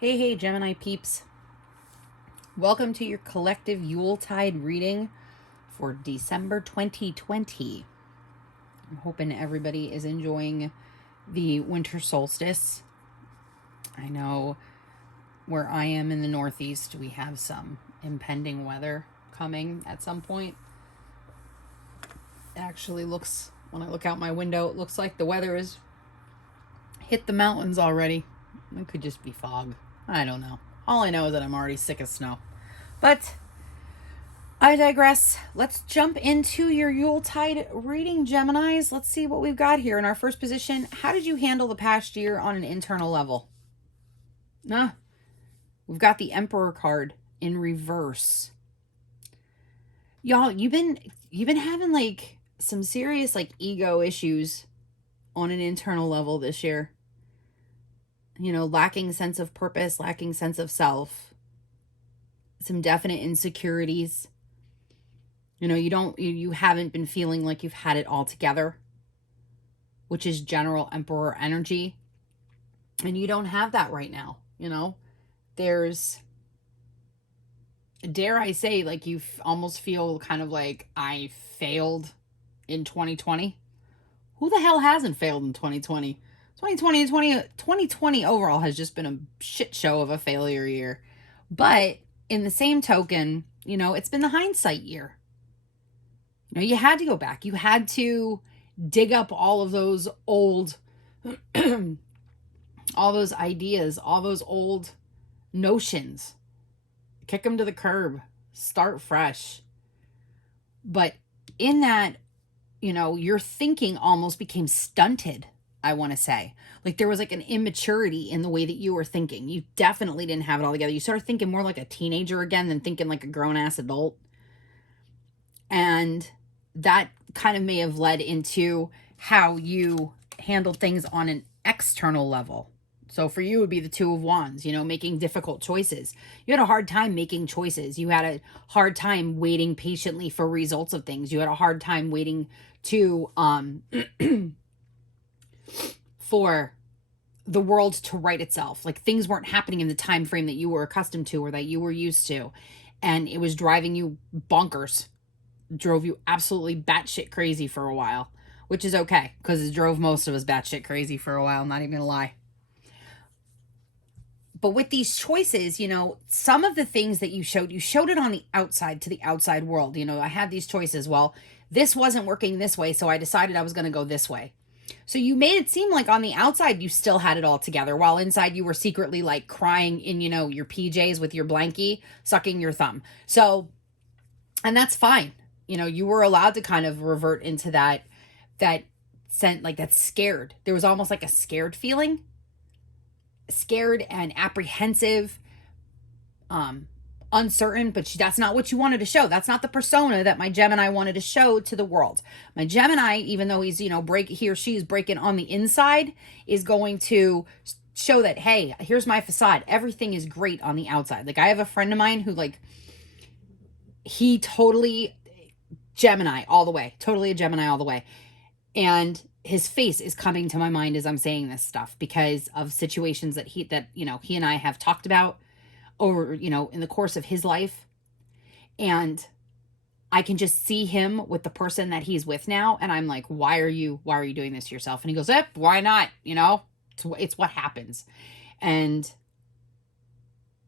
Hey, hey, Gemini peeps. Welcome to your collective Yuletide reading for December 2020. I'm hoping everybody is enjoying the winter solstice. I know where I am in the Northeast, we have some impending weather coming at some point. It actually looks, when I look out my window, it looks like the weather has hit the mountains already. It could just be fog. I don't know. All I know is that I'm already sick of snow. But I digress. Let's jump into your Yuletide reading, Geminis. Let's see what we've got here in our first position. How did you handle the past year on an internal level? We've got the Emperor card in reverse. Y'all, you've been having like some serious like ego issues on an internal level this year. Lacking sense of purpose, lacking sense of self, some definite insecurities. You haven't been feeling like you've had it all together, which is general emperor energy. And you don't have that right now. There's, dare I say, like you almost feel kind of like I failed in 2020. Who the hell hasn't failed in 2020? 2020 and 2020 overall has just been a shit show of a failure year. But in the same token, it's been the hindsight year. You had to go back. You had to dig up all of those old, all those ideas, all those old notions, kick them to the curb, start fresh. But in that, your thinking almost became stunted, I want to say. Like there was like an immaturity in the way that you were thinking. You definitely didn't have it all together. You started thinking more like a teenager again than thinking like a grown ass adult. And that kind of may have led into how you handled things on an external level. So for you, it would be the Two of Wands, making difficult choices. You had a hard time making choices. You had a hard time waiting patiently for results of things. You had a hard time waiting to for the world to right itself. Like things weren't happening in the time frame that you were accustomed to or that you were used to. And it was driving you bonkers. Drove you absolutely batshit crazy for a while, which is okay because it drove most of us batshit crazy for a while, not even gonna lie. But with these choices, some of the things that you showed it on the outside to the outside world. I had these choices. Well, this wasn't working this way, so I decided I was going to go this way. So you made it seem like on the outside you still had it all together, while inside you were secretly like crying in, your PJs with your blankie, sucking your thumb. So, and that's fine. You were allowed to kind of revert into that scent, like that scared. There was almost like a scared feeling, scared and apprehensive, uncertain, but that's not what you wanted to show. That's not the persona that my Gemini wanted to show to the world. My Gemini, even though he's, he or she is breaking on the inside, is going to show that, hey, here's my facade. Everything is great on the outside. Like I have a friend of mine who like, he totally Gemini all the way, totally a Gemini all the way. And his face is coming to my mind as I'm saying this stuff because of situations that he and I have talked about over, in the course of his life. And I can just see him with the person that he's with now. And I'm like, why are you doing this to yourself? And he goes, why not? It's what happens. And,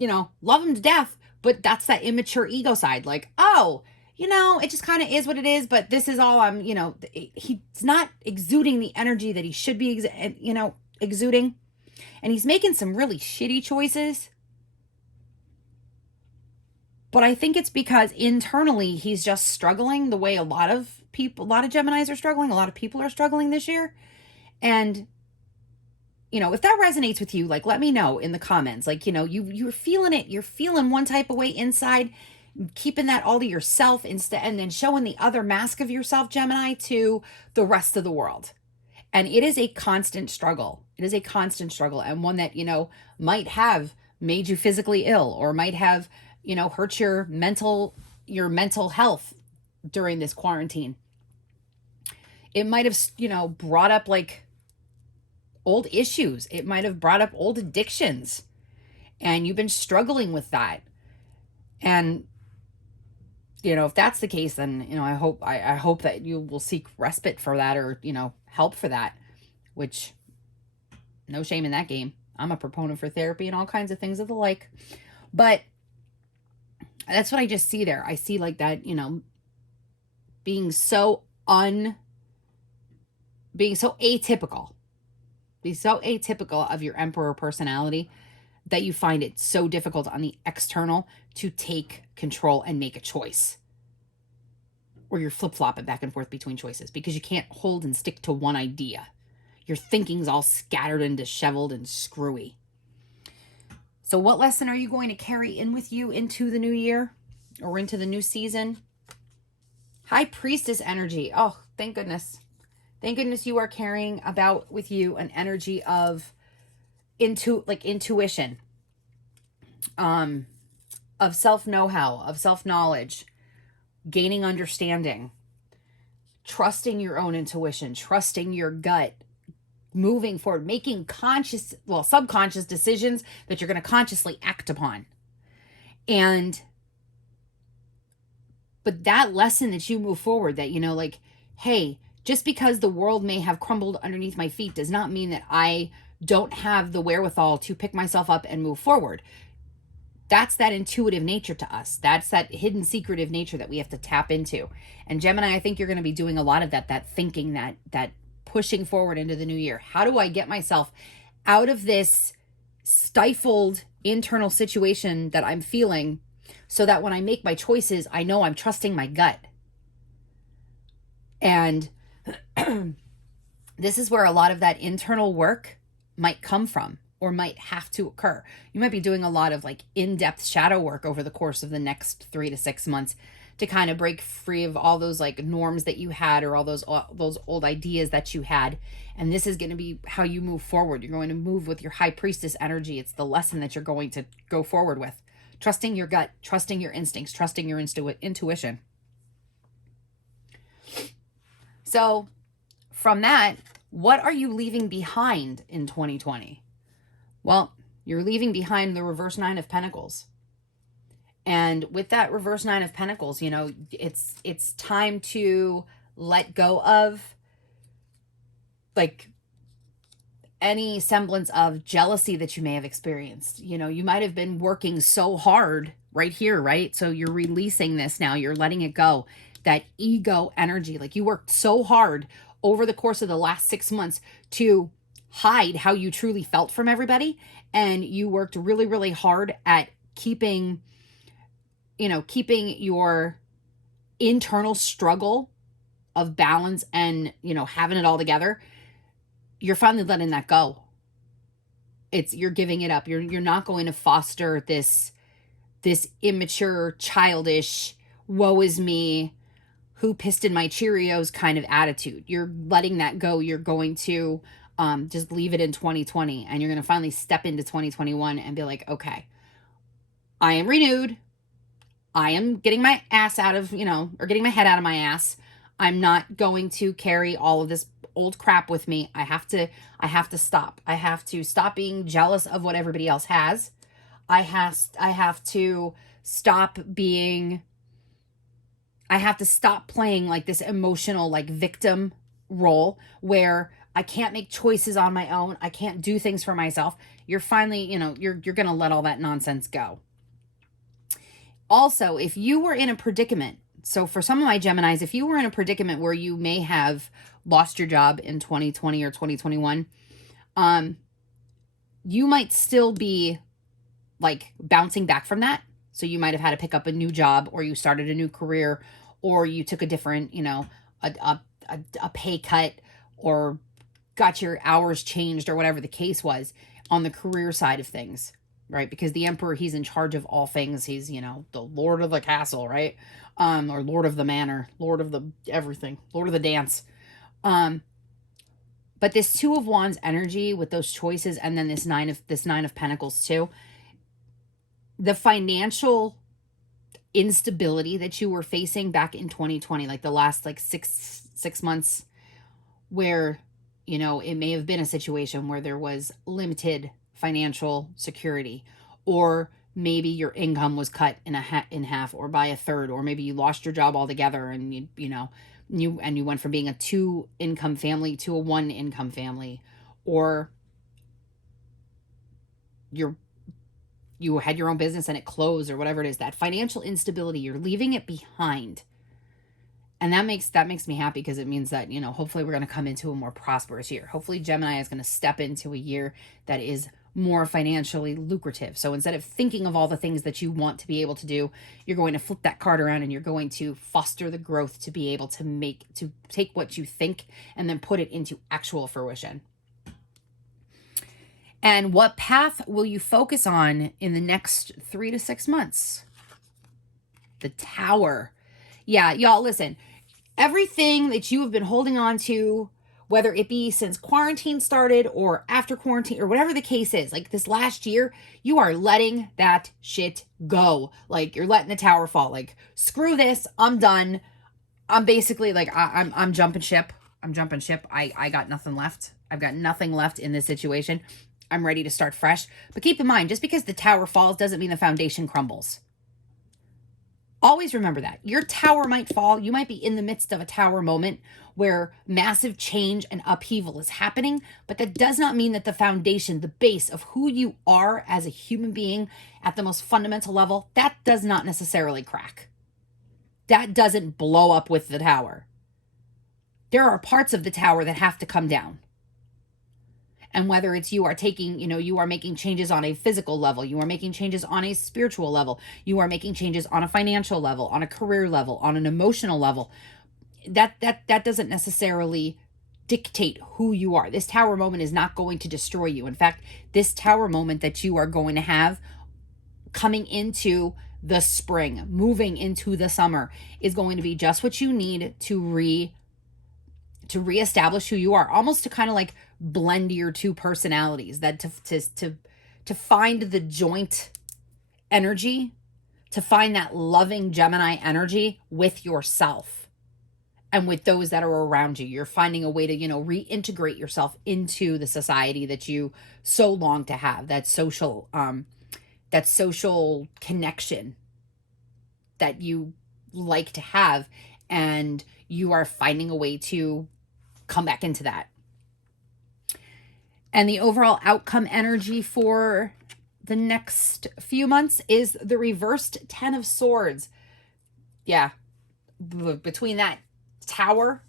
love him to death. But that's that immature ego side. Like, oh, it just kind of is what it is, but this is all I'm, he's not exuding the energy that he should be, exuding. And he's making some really shitty choices. But I think it's because internally he's just struggling the way a lot of Geminis are struggling. A lot of people are struggling this year. And, if that resonates with you, like, let me know in the comments. Like, you're feeling it. You're feeling one type of way inside, keeping that all to yourself instead, and then showing the other mask of yourself, Gemini, to the rest of the world. And it is a constant struggle. It is a constant struggle, and one that, might have made you physically ill or might have, hurt your mental health during this quarantine. It might have, brought up like old issues. It might have brought up old addictions. and you've been struggling with that. And if that's the case, then I hope that you will seek respite for that, or help for that, which no shame in that game. I'm a proponent for therapy and all kinds of things of the like. But that's what I just see there. I see like that, being so atypical. Be so atypical of your emperor personality that you find it so difficult on the external to take control and make a choice. Or you're flip-flopping back and forth between choices because you can't hold and stick to one idea. Your thinking's all scattered and disheveled and screwy. So what lesson are you going to carry in with you into the new year or into the new season? High Priestess energy. Oh, thank goodness. Thank goodness you are carrying about with you an energy of intuition, of self-know-how, of self-knowledge, gaining understanding, trusting your own intuition, trusting your gut, moving forward, making subconscious decisions that you're going to consciously act upon. But that lesson that you move forward, that, hey, just because the world may have crumbled underneath my feet does not mean that I don't have the wherewithal to pick myself up and move forward. That's that intuitive nature to us. That's that hidden secretive nature that we have to tap into. And Gemini, I think you're going to be doing a lot of that thinking, that pushing forward into the new year. How do I get myself out of this stifled internal situation that I'm feeling so that when I make my choices, I know I'm trusting my gut? And this is where a lot of that internal work might come from or might have to occur. You might be doing a lot of in-depth shadow work over the course of the next 3 to 6 months to kind of break free of all those norms that you had, or all those old ideas that you had. And this is going to be how you move forward. You're going to move with your High Priestess energy. It's the lesson that you're going to go forward with. Trusting your gut, trusting your instincts, trusting your intuition. So from that, what are you leaving behind in 2020? Well, you're leaving behind the reverse 9 of Pentacles. And with that reverse 9 of Pentacles, it's time to let go of any semblance of jealousy that you may have experienced. You might have been working so hard right here, right? So you're releasing this now. You're letting it go. That ego energy, you worked so hard over the course of the last 6 months to hide how you truly felt from everybody. And you worked really, really hard at keeping your internal struggle of balance and, having it all together. You're finally letting that go. You're giving it up. You're not going to foster this immature, childish, woe is me, who pissed in my Cheerios kind of attitude. You're letting that go. You're going to just leave it in 2020, and you're going to finally step into 2021 and be like, okay, I am renewed. I am getting my ass out of, or getting my head out of my ass. I'm not going to carry all of this old crap with me. I have to stop. I have to stop being jealous of what everybody else has. I have to stop being, I have to stop playing this emotional victim role where I can't make choices on my own. I can't do things for myself. You're finally, you're going to let all that nonsense go. Also, if you were in a predicament, so for some of my Geminis, if you were in a predicament where you may have lost your job in 2020 or 2021, you might still be bouncing back from that. So you might have had to pick up a new job, or you started a new career, or you took a different, a pay cut, or got your hours changed, or whatever the case was on the career side of things, right? Because the Emperor, he's in charge of all things. He's, the Lord of the castle, right? Or Lord of the manor, Lord of the everything, Lord of the dance. But this 2 of Wands energy with those choices, and then this 9 of Pentacles too, the financial instability that you were facing back in 2020, the last six months, where, it may have been a situation where there was limited financial security, or maybe your income was cut in half or by a third, or maybe you lost your job altogether and you went from being a 2-income family to a 1-income family, or you had your own business and it closed, or whatever it is. That financial instability, you're leaving it behind. And that makes me happy, because it means that, hopefully we're going to come into a more prosperous year. Hopefully Gemini is going to step into a year that is more financially lucrative. So instead of thinking of all the things that you want to be able to do, you're going to flip that card around and you're going to foster the growth to be able to take what you think and then put it into actual fruition. And what path will you focus on in the next 3 to 6 months? The Tower. Yeah, y'all, listen. Everything that you have been holding on to, whether it be since quarantine started or after quarantine or whatever the case is, like this last year, you are letting that shit go. Like, you're letting the tower fall. Like, screw this. I'm done. I'm basically like, I'm jumping ship. I'm jumping ship. I got nothing left. I've got nothing left in this situation. I'm ready to start fresh. But keep in mind, just because the tower falls doesn't mean the foundation crumbles. Always remember that. Your tower might fall. You might be in the midst of a tower moment where massive change and upheaval is happening, but that does not mean that the foundation, the base of who you are as a human being at the most fundamental level, that does not necessarily crack. That doesn't blow up with the tower. There are parts of the tower that have to come down. And whether it's you are making changes on a physical level, you are making changes on a spiritual level, you are making changes on a financial level, on a career level, on an emotional level, that doesn't necessarily dictate who you are. This tower moment is not going to destroy you. In fact, this tower moment that you are going to have coming into the spring, moving into the summer, is going to be just what you need to reestablish who you are, almost to kind of like blend your two personalities, that to find the joint energy, to find that loving Gemini energy with yourself and with those that are around you. You're finding a way to, reintegrate yourself into the society that you so long to have, that social connection that you like to have, and you are finding a way to come back into that. And the overall outcome energy for the next few months is the reversed 10 of Swords. Yeah, between that Tower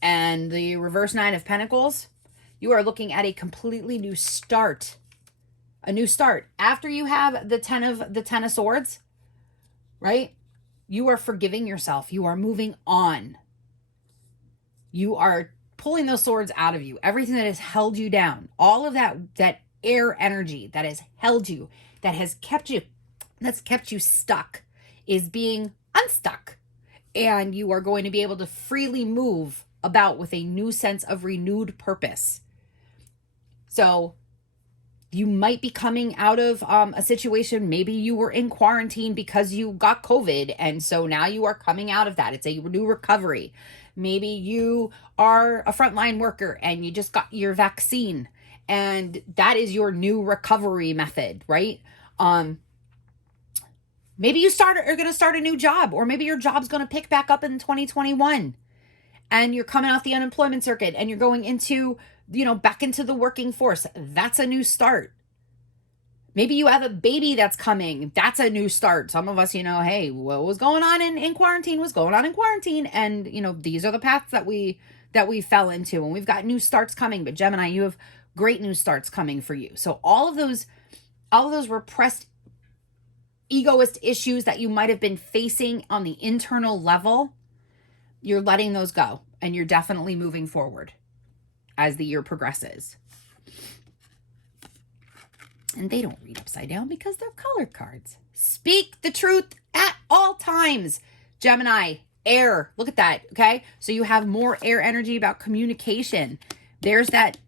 and the reverse 9 of Pentacles, you are looking at a completely new start. A new start. After you have the 10 of Swords, right? You are forgiving yourself. You are moving on. You are pulling those swords out of you. Everything that has held you down, all of that air energy that has held you, that's kept you stuck, is being unstuck. And you are going to be able to freely move about with a new sense of renewed purpose. So you might be coming out of a situation. Maybe you were in quarantine because you got COVID, and so now you are coming out of that. It's a new recovery. Maybe you are a frontline worker and you just got your vaccine, and that is your new recovery method, right? Maybe you are going to start a new job, or maybe your job's going to pick back up in 2021 and you're coming off the unemployment circuit and you're going into, back into the working force. That's a new start. Maybe you have a baby that's coming. That's a new start. Some of us, hey, what was going on in quarantine was going on in quarantine. And, these are the paths that we fell into, and we've got new starts coming. But Gemini, you have great new starts coming for you. So all of those repressed egoist issues that you might have been facing on the internal level, you're letting those go, and you're definitely moving forward as the year progresses. And they don't read upside down because they're colored cards. Speak the truth at all times. Gemini, air. Look at that, okay? So you have more air energy about communication. There's that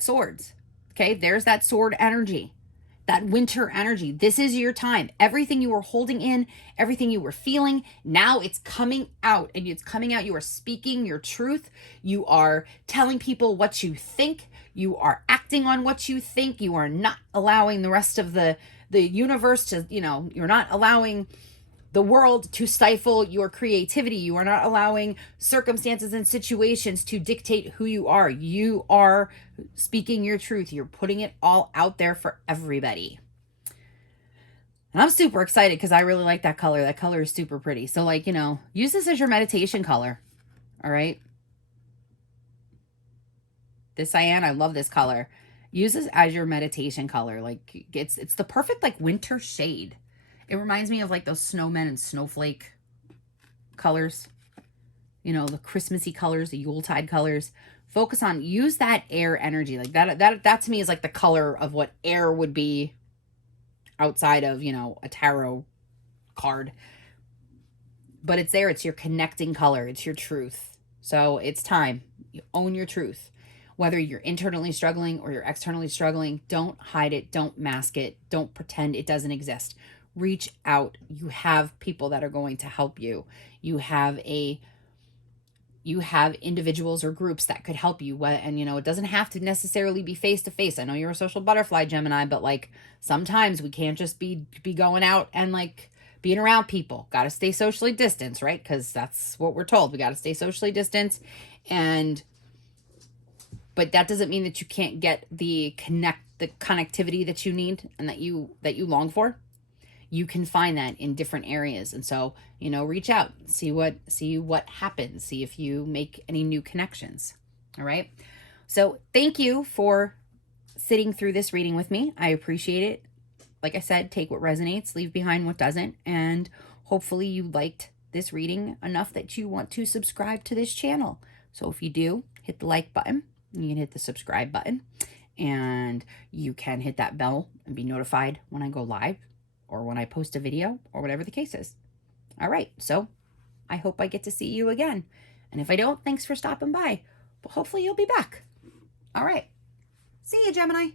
swords, okay? There's that sword energy. that winter energy. This is your time. Everything you were holding in, everything you were feeling, now it's coming out, and it's coming out. You are speaking your truth. You are telling people what you think. You are acting on what you think. You are not allowing the rest of the universe to, you're not allowing the world to stifle your creativity. You are not allowing circumstances and situations to dictate who you are. You are speaking your truth. You're putting it all out there for everybody. And I'm super excited because I really like that color. That color is super pretty. So, like, use this as your meditation color. All right. This cyan, I love this color. Use this as your meditation color. Like, it's the perfect, like, winter shade. It reminds me of, like, those snowmen and snowflake colors. The Christmassy colors, the Yuletide colors. Focus on, use that air energy. Like, that to me is, like, the color of what air would be outside of, a tarot card. But it's there. It's your connecting color. It's your truth. So it's time. You own your truth. Whether you're internally struggling or you're externally struggling, don't hide it. Don't mask it. Don't pretend it doesn't exist. Reach out. You have people that are going to help you. You have individuals or groups that could help you. And, it doesn't have to necessarily be face to face. I know you're a social butterfly, Gemini, but, like, sometimes we can't just be going out and, like, being around people. Got to stay socially distanced, right? Because that's what we're told. We got to stay socially distanced. But that doesn't mean that you can't get the connectivity that you need and that you long for. You can find that in different areas. And so, reach out, see what happens, see if you make any new connections. All right. So thank you for sitting through this reading with me. I appreciate it. Like I said, take what resonates, leave behind what doesn't. And hopefully you liked this reading enough that you want to subscribe to this channel. So if you do, hit the like button. You can hit the subscribe button. And you can hit that bell and be notified when I go live, or when I post a video, or whatever the case is. All right, so I hope I get to see you again. And if I don't, thanks for stopping by. But hopefully you'll be back. All right. See you, Gemini.